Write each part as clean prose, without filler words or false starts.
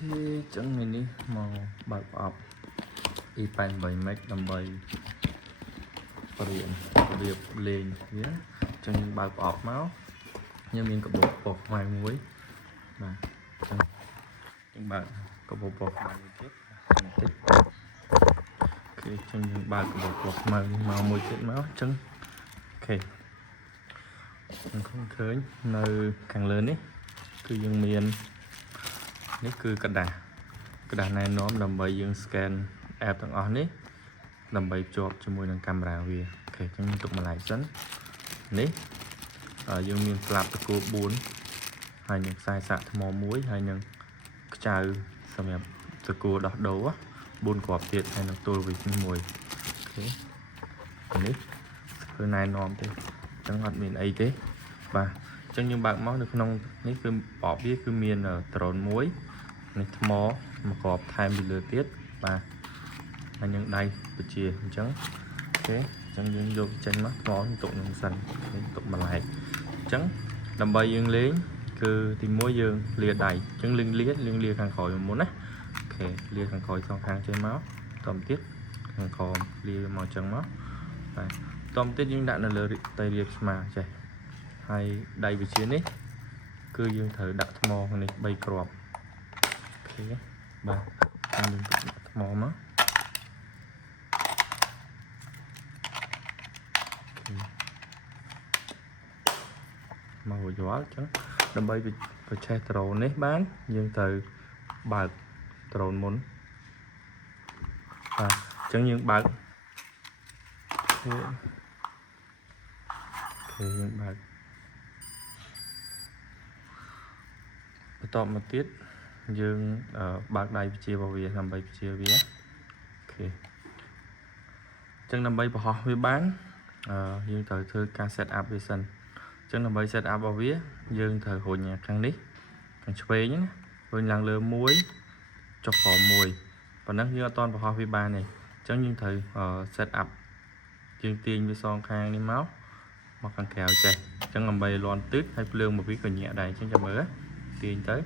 Khi chẳng mình đi màu bạc ọp y bàn 7 mét đầm bầy việc liền nhé cho những bạc ọp máu như mình có bộ bột ngoài muối mà những bạn có bộ bột ngoài chết tích khi cho những bạn có bộ bột màu muối chết máu chân ok mình không khởi nơi càng lớn ấy cứ dương miềnនេះគឺกระดาษណែនាំដើម្បីយើង scan app ទាំងអស់នេះដើម្បីភ្ជាប់ជាមួយនឹងកាមេរ៉ាវាអូខេអញ្ចឹងទុកម្លាយសិននេះយើងមានស្លាបតកូ4ហើយនឹងខ្សែសាកថ្ម1ហើយនឹងខ្ចៅសម្រាប់តកូដោះដូរ4គ្រាប់ទៀតហើយនឹងទល់វិញ1អូខេនេះគឺណែនាំទេអញ្ចឹងអត់មានអីទេបាទអញ្ចឹងយើងបើកមកនៅក្នុងនេះគឺប្រអប់វាគឺមានដ្រូន1នេះថ្មមួយគ្រាប់ថែមពីលើទៀតបាទហើយនឹងដៃពជាអញ្ចឹងអូខេអញ្ចឹងយើងយកចេញមកថ្មទុកនឹងសិនទុកម្លែកអញ្ចឹងដើម្បីយើងលេងគឺទី1យើងលាដៃអញ្ចឹងលាខាងក្រោយមុនណាអូខេលាខាងក្រោយសងខាងចេញមកតទៀតខាងក្រោមលាមកអញ្ចឹងមកបាទតទៀតយើងដាក់នៅលើតៃរៀបស្មាចេះហើយដៃវិជានេះគឺយើងត្រូវដាក់ថ្មនេះ3គ្រាប់អូខេបាទយើងដាក់ថ្មមកមកយល់អញ្ចឹងដើម្បីប្រឆេះដ្រូននេះបានយើងត្រូវបើកដ្រូនមុនបាទអញ្ចឹងយើងបើកយើងបើកបន្តមកទៀតយើងបើកដៃវិជារបស់វាដើម្បីវិជាវាអូខេអញ្ចឹងដើម្បីបង្ហោះវាបានយើងត្រូវធ្វើការ set up វាសិនអញ្ចឹងដើម្បី set up របស់វាយើងត្រូវរុញខាងនេះខាងឆ្វេងណារុញឡើងលើ1ចុះក្រោម1ប៉ុណ្ណឹងយើងអត់ទាន់បង្ហោះវាបានទេអញ្ចឹងយើងត្រូវ set up យើងទាញវាសងខាងនេះមកខាងក្រៅចេះអញ្ចឹងដើម្បីលាន់ទឹកហើយភ្លើងមកវាក៏ញាក់ដែរអញ្ចឹងចាំមើលទាញទៅ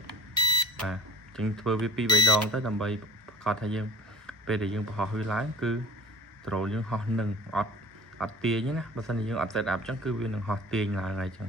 បាទអញ្ចឹងធ្វើវា2 3ដងទៅដើម្បីប្រកាសថាយើងពេលដែលយើងបង្ហោះវាឡើងគឺដ្រូនយើងហោះនឹងអត់ទាញណាបើសិនជាយើងអត់ set up អញ្ចឹងគឺវានឹងហោះទាញឡើងហើយអញ្ចឹង